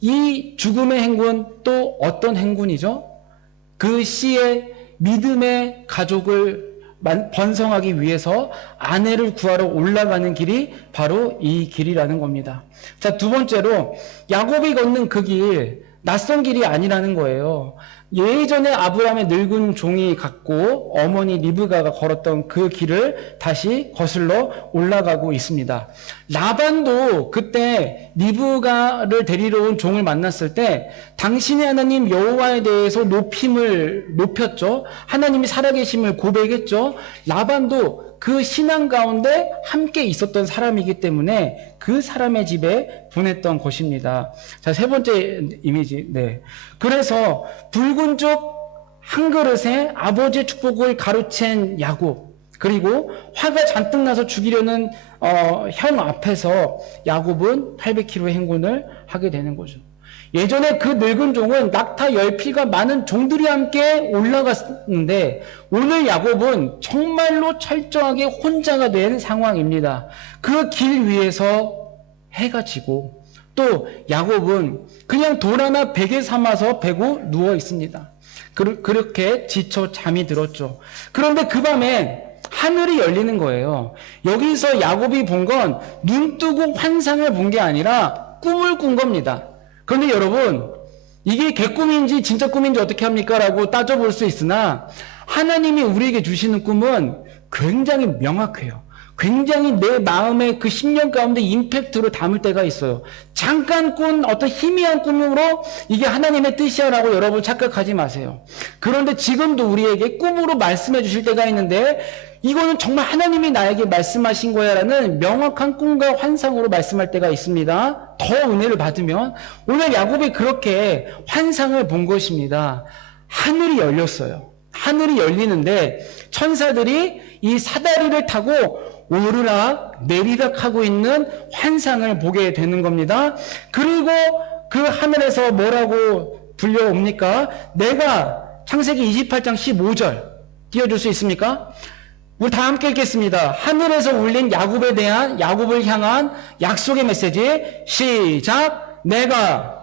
이 죽음의 행군 또 어떤 행군이죠? 그 씨의 믿음의 가족을 번성하기 위해서 아내를 구하러 올라가는 길이 바로 이 길이라는 겁니다. 자, 두 번째로 야곱이 걷는 그 길, 낯선 길이 아니라는 거예요. 예전에 아브라함의 늙은 종이 갔고 어머니 리브가가 걸었던 그 길을 다시 거슬러 올라가고 있습니다. 라반도 그때 리브가를 데리러 온 종을 만났을 때 당신의 하나님 여호와에 대해서 높였죠. 하나님이 살아계심을 고백했죠. 라반도 그 신앙 가운데 함께 있었던 사람이기 때문에 그 사람의 집에 보냈던 것입니다. 자, 세 번째 이미지. 네. 그래서 붉은 죽 한 그릇에 아버지의 축복을 가로챈 야곱, 그리고 화가 잔뜩 나서 죽이려는 형 앞에서 야곱은 800km의 행군을 하게 되는 거죠. 예전에 그 늙은 종은 낙타 10필과 많은 종들이 함께 올라갔는데 오늘 야곱은 정말로 철저하게 혼자가 된 상황입니다. 그 길 위에서 해가 지고 또 야곱은 그냥 돌 하나 베개 삼아서 베고 누워 있습니다. 그렇게 지쳐 잠이 들었죠. 그런데 그 밤에 하늘이 열리는 거예요. 여기서 야곱이 본 건 눈 뜨고 환상을 본 게 아니라 꿈을 꾼 겁니다. 그런데 여러분, 이게 개꿈인지 진짜 꿈인지 어떻게 합니까? 라고 따져볼 수 있으나 하나님이 우리에게 주시는 꿈은 굉장히 명확해요. 굉장히 내 마음의 그 10년 가운데 임팩트를 담을 때가 있어요. 잠깐 꾼 어떤 희미한 꿈으로 이게 하나님의 뜻이야 라고 여러분 착각하지 마세요. 그런데 지금도 우리에게 꿈으로 말씀해 주실 때가 있는데 이거는 정말 하나님이 나에게 말씀하신 거야 라는 명확한 꿈과 환상으로 말씀할 때가 있습니다. 더 은혜를 받으면 오늘 야곱이 그렇게 환상을 본 것입니다. 하늘이 열렸어요. 하늘이 열리는데 천사들이 이 사다리를 타고 오르락 내리락 하고 있는 환상을 보게 되는 겁니다. 그리고 그 하늘에서 뭐라고 불려옵니까? 내가 창세기 28장 15절 띄워줄 수 있습니까? 우리 다 함께 읽겠습니다. 하늘에서 울린 야곱에 대한 야곱을 향한 약속의 메시지 시작. 내가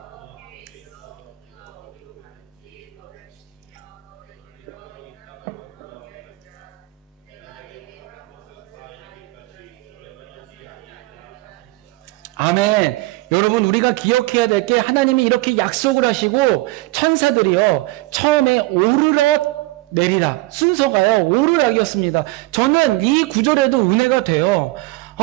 아멘. 여러분 우리가 기억해야 될 게 하나님이 이렇게 약속을 하시고 천사들이요 처음에 오르락 내리락 순서가요 오르락이었습니다. 저는 이 구절에도 은혜가 돼요.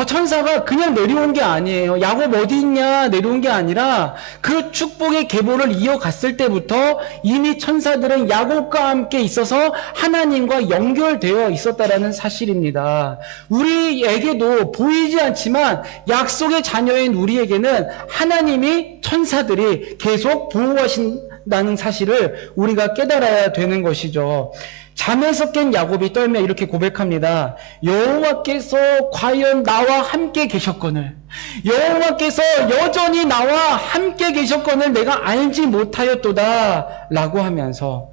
천사가 그냥 내려온 게 아니에요. 야곱 어디 있냐 내려온 게 아니라 그 축복의 계보를 이어갔을 때부터 이미 천사들은 야곱과 함께 있어서 하나님과 연결되어 있었다라는 사실입니다. 우리에게도 보이지 않지만 약속의 자녀인 우리에게는 하나님이 천사들이 계속 보호하신다는 사실을 우리가 깨달아야 되는 것이죠. 잠에서 깬 야곱이 떨며 이렇게 고백합니다. 여호와께서 과연 나와 함께 계셨거늘 여호와께서 여전히 나와 함께 계셨거늘 내가 알지 못하였도다 라고 하면서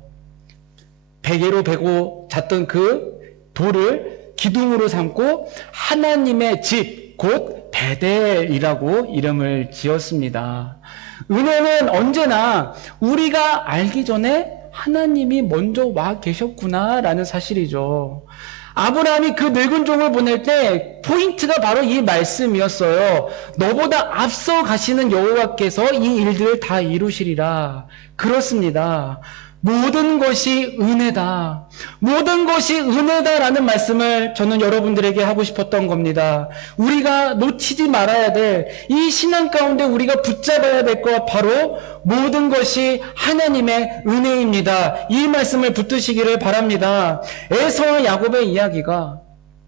베개로 베고 잤던 그 돌을 기둥으로 삼고 하나님의 집 곧 베델이라고 이름을 지었습니다. 은혜는 언제나 우리가 알기 전에 하나님이 먼저 와 계셨구나 라는 사실이죠. 아브라함이 그 늙은 종을 보낼 때 포인트가 바로 이 말씀이었어요. 너보다 앞서 가시는 여호와께서 이 일들을 다 이루시리라. 그렇습니다. 모든 것이 은혜다. 모든 것이 은혜다라는 말씀을 저는 여러분들에게 하고 싶었던 겁니다. 우리가 놓치지 말아야 될 이 신앙 가운데 우리가 붙잡아야 될 것 바로 모든 것이 하나님의 은혜입니다. 이 말씀을 붙드시기를 바랍니다. 에서와 야곱의 이야기가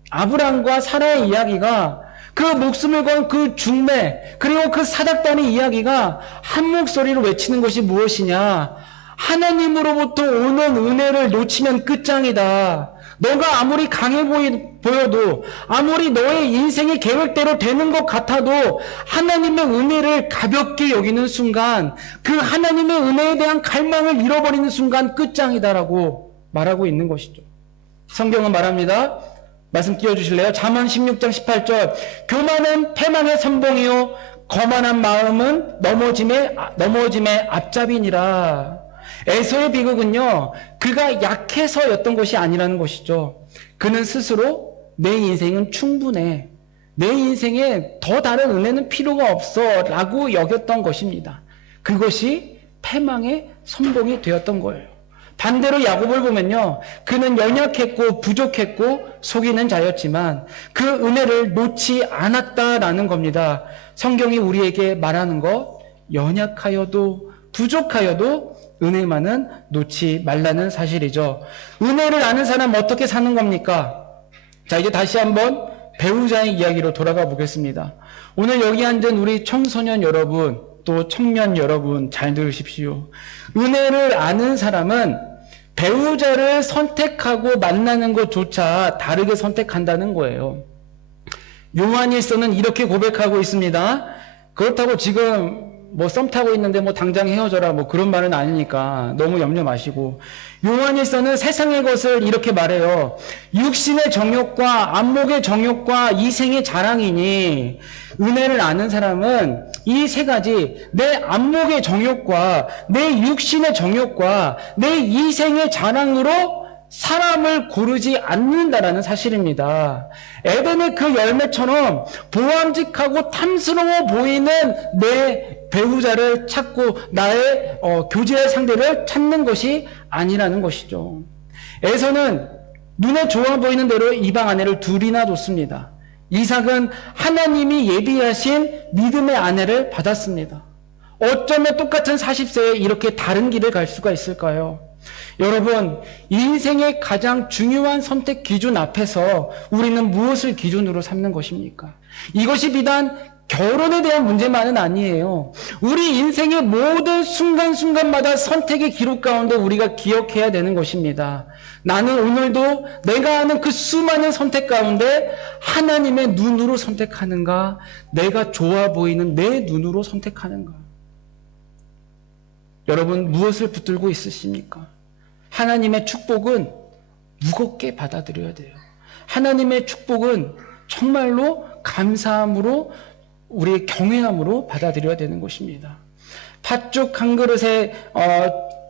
아브람과 사라의 이야기가 그 목숨을 건 그 중매 그리고 그 사닥다리 이야기가 한 목소리로 외치는 것이 무엇이냐? 하나님으로부터 오는 은혜를 놓치면 끝장이다. 너가 아무리 강해 보여도 아무리 너의 인생의 계획대로 되는 것 같아도 하나님의 은혜를 가볍게 여기는 순간 그 하나님의 은혜에 대한 갈망을 잃어버리는 순간 끝장이다라고 말하고 있는 것이죠. 성경은 말합니다. 말씀 띄워주실래요? 잠언 16장 18절 교만은 패망의 선봉이요 거만한 마음은 넘어짐의 앞잡이니라. 에서의 비극은요 그가 약해서였던 것이 아니라는 것이죠. 그는 스스로 내 인생은 충분해, 내 인생에 더 다른 은혜는 필요가 없어 라고 여겼던 것입니다. 그것이 패망의 선봉이 되었던 거예요. 반대로 야곱을 보면요 그는 연약했고 부족했고 속이는 자였지만 그 은혜를 놓지 않았다라는 겁니다. 성경이 우리에게 말하는 것 연약하여도 부족하여도 은혜만은 놓지 말라는 사실이죠. 은혜를 아는 사람 어떻게 사는 겁니까? 자, 이제 다시 한번 배우자의 이야기로 돌아가 보겠습니다. 오늘 여기 앉은 우리 청소년 여러분, 또 청년 여러분 잘 들으십시오. 은혜를 아는 사람은 배우자를 선택하고 만나는 것조차 다르게 선택한다는 거예요. 요한일서는 이렇게 고백하고 있습니다. 그렇다고 지금 뭐 썸 타고 있는데 뭐 당장 헤어져라 뭐 그런 말은 아니니까 너무 염려 마시고, 요한일서는 세상의 것을 이렇게 말해요. 육신의 정욕과 안목의 정욕과 이생의 자랑이니 은혜를 아는 사람은 이 세 가지, 내 안목의 정욕과 내 육신의 정욕과 내 이생의 자랑으로 사람을 고르지 않는다라는 사실입니다. 에덴의 그 열매처럼 보암직하고 탐스러워 보이는 내 배우자를 찾고 나의 교제의 상대를 찾는 것이 아니라는 것이죠. 에서는 눈에 좋아 보이는 대로 이방 아내를 둘이나 뒀습니다. 이삭은 하나님이 예비하신 믿음의 아내를 받았습니다. 어쩌면 똑같은 40세에 이렇게 다른 길을 갈 수가 있을까요? 여러분, 인생의 가장 중요한 선택 기준 앞에서 우리는 무엇을 기준으로 삼는 것입니까? 이것이 비단 결혼에 대한 문제만은 아니에요. 우리 인생의 모든 순간순간마다 선택의 기록 가운데 우리가 기억해야 되는 것입니다. 나는 오늘도 내가 하는 그 수많은 선택 가운데 하나님의 눈으로 선택하는가, 내가 좋아 보이는 내 눈으로 선택하는가? 여러분, 무엇을 붙들고 있으십니까? 하나님의 축복은 무겁게 받아들여야 돼요. 하나님의 축복은 정말로 감사함으로, 우리의 경외함으로 받아들여야 되는 것입니다. 팥죽 한 그릇에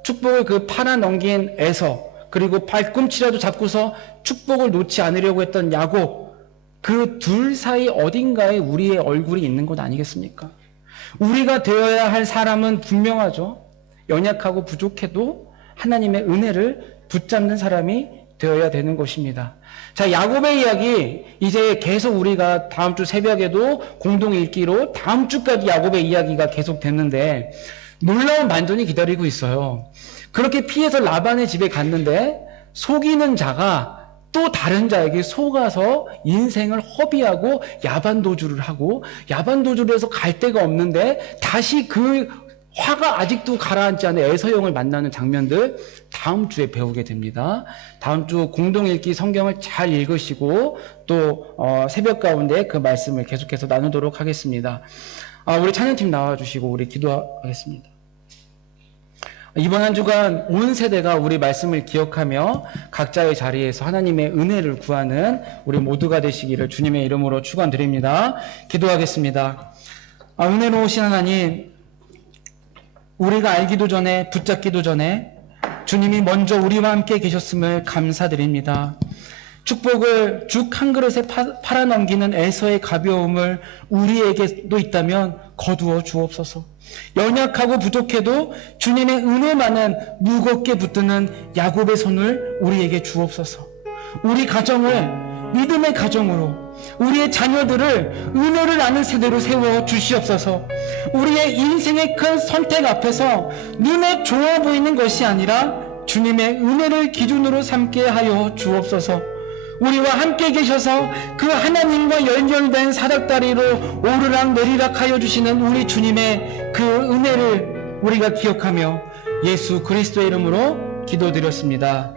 축복을 그 팔아 넘긴 에서, 그리고 발꿈치라도 잡고서 축복을 놓지 않으려고 했던 야곱, 그 둘 사이 어딘가에 우리의 얼굴이 있는 것 아니겠습니까? 우리가 되어야 할 사람은 분명하죠. 연약하고 부족해도 하나님의 은혜를 붙잡는 사람이 되어야 되는 것입니다. 자, 야곱의 이야기 이제 계속 우리가 다음 주 새벽에도 공동 읽기로 다음 주까지 야곱의 이야기가 계속 됐는데 놀라운 반전이 기다리고 있어요. 그렇게 피해서 라반의 집에 갔는데 속이는 자가 또 다른 자에게 속아서 인생을 허비하고 야반도주를 하고, 야반도주를 해서 갈 데가 없는데 다시 그 화가 아직도 가라앉지 않은 에서형을 만나는 장면들 다음 주에 배우게 됩니다. 다음 주 공동 읽기 성경을 잘 읽으시고 또 새벽 가운데 그 말씀을 계속해서 나누도록 하겠습니다. 우리 찬양팀 나와주시고 우리 기도하겠습니다. 이번 한 주간 온 세대가 우리 말씀을 기억하며 각자의 자리에서 하나님의 은혜를 구하는 우리 모두가 되시기를 주님의 이름으로 축원드립니다. 기도하겠습니다. 은혜로우신 하나님, 우리가 알기도 전에, 붙잡기도 전에 주님이 먼저 우리와 함께 계셨음을 감사드립니다. 축복을 죽 한 그릇에 팔아넘기는 에서의 가벼움을 우리에게도 있다면 거두어 주옵소서. 연약하고 부족해도 주님의 은혜만은 무겁게 붙드는 야곱의 손을 우리에게 주옵소서. 우리 가정을 믿음의 가정으로, 우리의 자녀들을 은혜를 아는 세대로 세워 주시옵소서. 우리의 인생의 큰 선택 앞에서 눈에 좋아 보이는 것이 아니라 주님의 은혜를 기준으로 삼게 하여 주옵소서. 우리와 함께 계셔서 그 하나님과 연결된 사닥다리로 오르락 내리락 하여 주시는 우리 주님의 그 은혜를 우리가 기억하며 예수 그리스도의 이름으로 기도드렸습니다.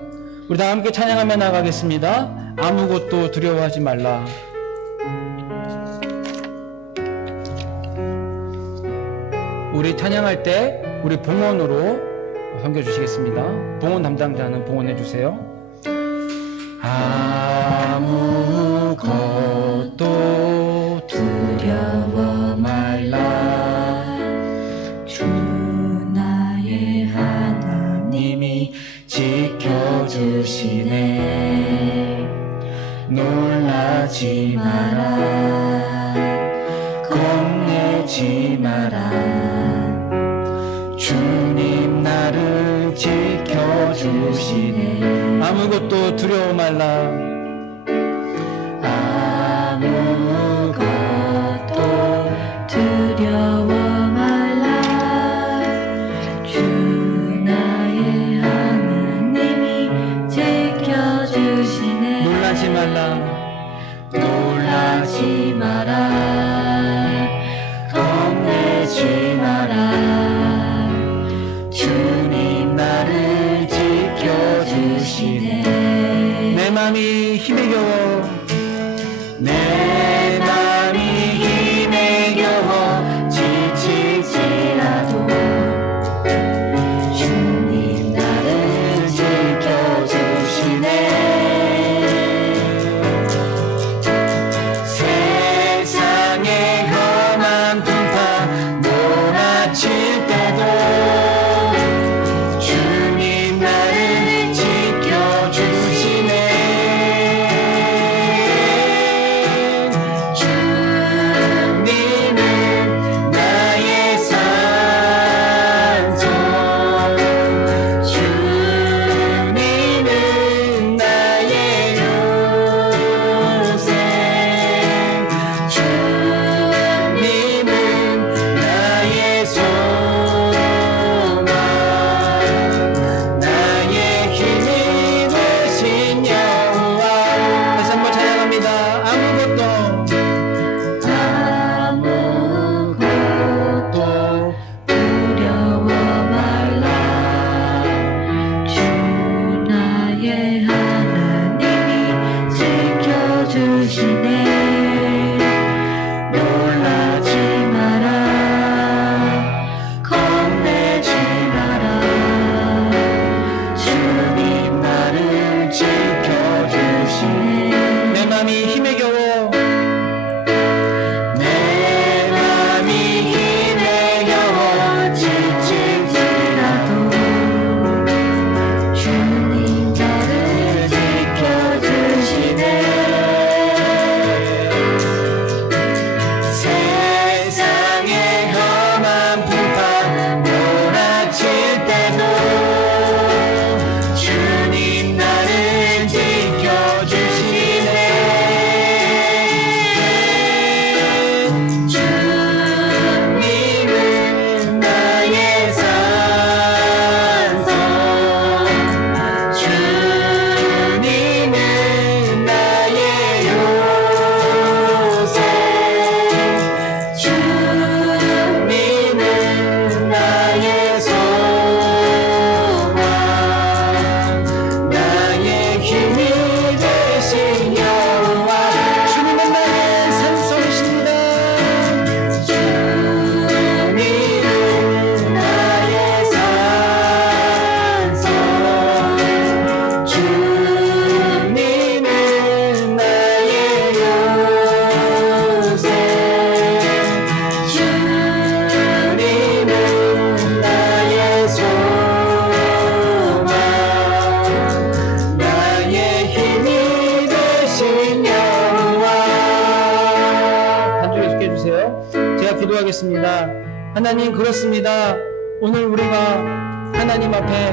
우리 다 함께 찬양하며 나가겠습니다. 아무것도 두려워하지 말라. 우리 찬양할 때 우리 봉헌으로 섬겨주시겠습니다. 봉헌 담당자는 봉헌해 주세요. 아무것도 두려워 말라. 주 나의 하나님이 지켜주시네. 놀라지 마라. 겁내지 마라. 주님 나를 지켜주시네. 아무것도 두려워 말라. 아무것도 두려워 말라. 주 나의 하나님이 지켜주시네. 놀라지 말라. 지켜주시네. 내 맘이 힘에 겨워 내 맘이 힘에 겨워 지칠지라도 주님 나를 지켜주시네. 세상의 험한 풍파 몰아칠 때도 주님 나를 지켜주시네. 주님은 나의 산소, 주님은 나의 요새, 주님은 나의 소망, 나의 힘이 되신 여호와. 다시 한번 찬양합니다. 아무것도 두려워 말라. 주 나의 하나님이 지켜주시네. 놀라지 마라. 겁내지 마라. 주님 나를 지켜주시네. 내 맘이 힘에 겨워 내 맘이 힘에 겨워 지칠지라도 주님 나를 지켜주시네. 세상의 험한 풍파 몰아칠 때도 주님 나를 지켜주시네. 주님은 나의 산소, 주님은 나의 요새, 주님은 나의 소망, 나의 힘이 되신 여호와. 주님은 나의 산소이십니다. 주님은 나의 산소, 주님은 나의 요새, 주님은 나의 소망, 나의 힘이 되신 여호와. 단중에 속해 주세요. 제가 기도하겠습니다. 하나님, 그렇습니다. 오늘 우리가 하나님 앞에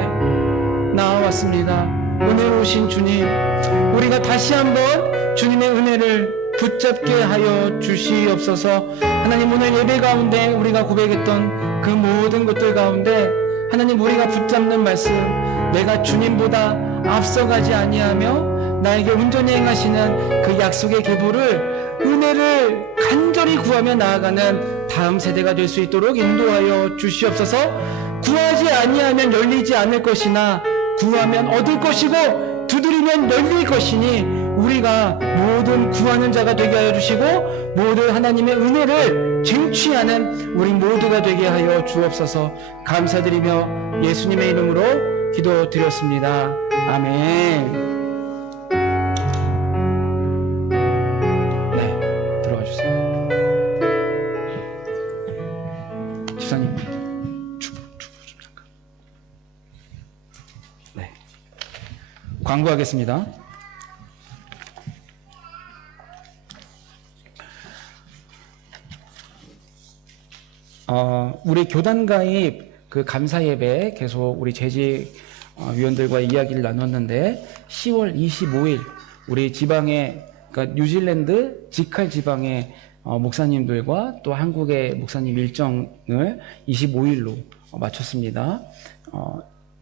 나와왔습니다. 오늘 오신 주님, 우리가 다시 한번 주님의 은혜를 붙잡게 하여 주시옵소서. 하나님, 오늘 예배 가운데 우리가 고백했던 그 모든 것들 가운데 하나님, 우리가 붙잡는 말씀, 내가 주님보다 앞서가지 아니하며 나에게 온전히 행하시는 그 약속의 계보를, 은혜를 간절히 구하며 나아가는 다음 세대가 될 수 있도록 인도하여 주시옵소서. 구하지 아니하면 열리지 않을 것이나 구하면 얻을 것이고 두드리면 열릴 것이니 우리가 모든 구하는 자가 되게 하여 주시고 모든 하나님의 은혜를 쟁취하는 우리 모두가 되게 하여 주옵소서. 감사드리며 예수님의 이름으로 기도드렸습니다. 아멘. 네, 들어가 주세요. 집사님, 주부 좀 잠깐. 네, 광고하겠습니다. 우리 교단 가입 그 감사 예배 계속 우리 재직 위원들과 이야기를 나눴는데 10월 25일 우리 지방의, 그러니까 뉴질랜드 지칼 지방의 목사님들과 또 한국의 목사님 일정을 25일로 마쳤습니다.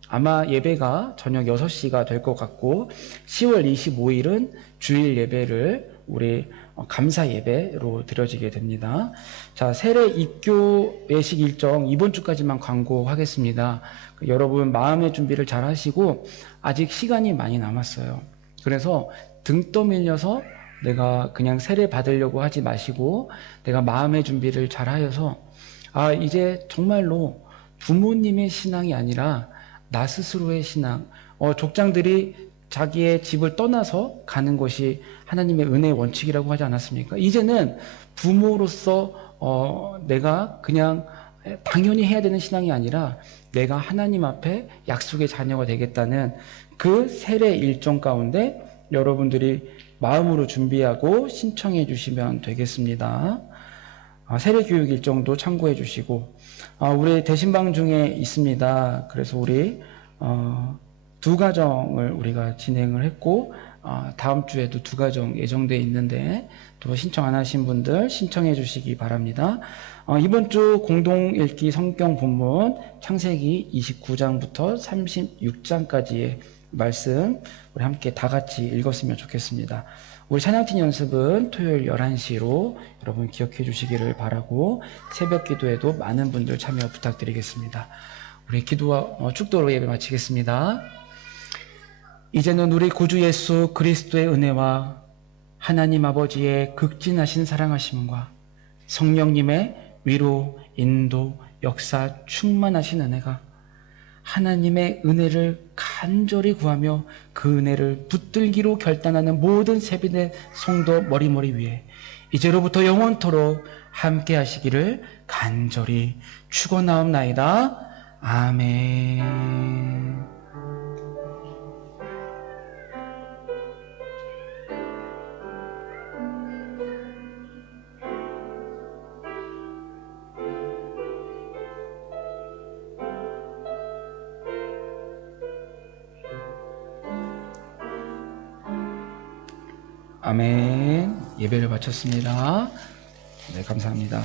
아마 예배가 저녁 6시가 될 것 같고 10월 25일은 주일 예배를 우리 감사 예배로 드려지게 됩니다. 자, 세례 입교 예식 일정 이번 주까지만 광고하겠습니다. 여러분 마음의 준비를 잘 하시고 아직 시간이 많이 남았어요. 그래서 등 떠밀려서 내가 그냥 세례 받으려고 하지 마시고 내가 마음의 준비를 잘 하여서 이제 정말로 부모님의 신앙이 아니라 나 스스로의 신앙, 족장들이 자기의 집을 떠나서 가는 것이 하나님의 은혜의 원칙이라고 하지 않았습니까? 이제는 부모로서 내가 그냥 당연히 해야 되는 신앙이 아니라 내가 하나님 앞에 약속의 자녀가 되겠다는 그 세례 일정 가운데 여러분들이 마음으로 준비하고 신청해 주시면 되겠습니다. 세례 교육 일정도 참고해 주시고 우리 대신방 중에 있습니다. 그래서 우리 두 가정을 우리가 진행을 했고 다음 주에도 두 가정 예정되어 있는데 또 신청 안 하신 분들 신청해 주시기 바랍니다. 이번 주 공동 읽기 성경 본문 창세기 29장부터 36장까지의 말씀 우리 함께 다 같이 읽었으면 좋겠습니다. 우리 찬양팀 연습은 토요일 11시로 여러분 기억해 주시기를 바라고 새벽 기도에도 많은 분들 참여 부탁드리겠습니다. 우리 기도와 축도로 예배 마치겠습니다. 이제는 우리 구주 예수 그리스도의 은혜와 하나님 아버지의 극진하신 사랑하심과 성령님의 위로, 인도, 역사 충만하신 은혜가 하나님의 은혜를 간절히 구하며 그 은혜를 붙들기로 결단하는 모든 세빈의 성도 머리머리 위에 이제로부터 영원토록 함께 하시기를 간절히 축원하옵나이다. 아멘. 아멘. 예배를 마쳤습니다. 네, 감사합니다.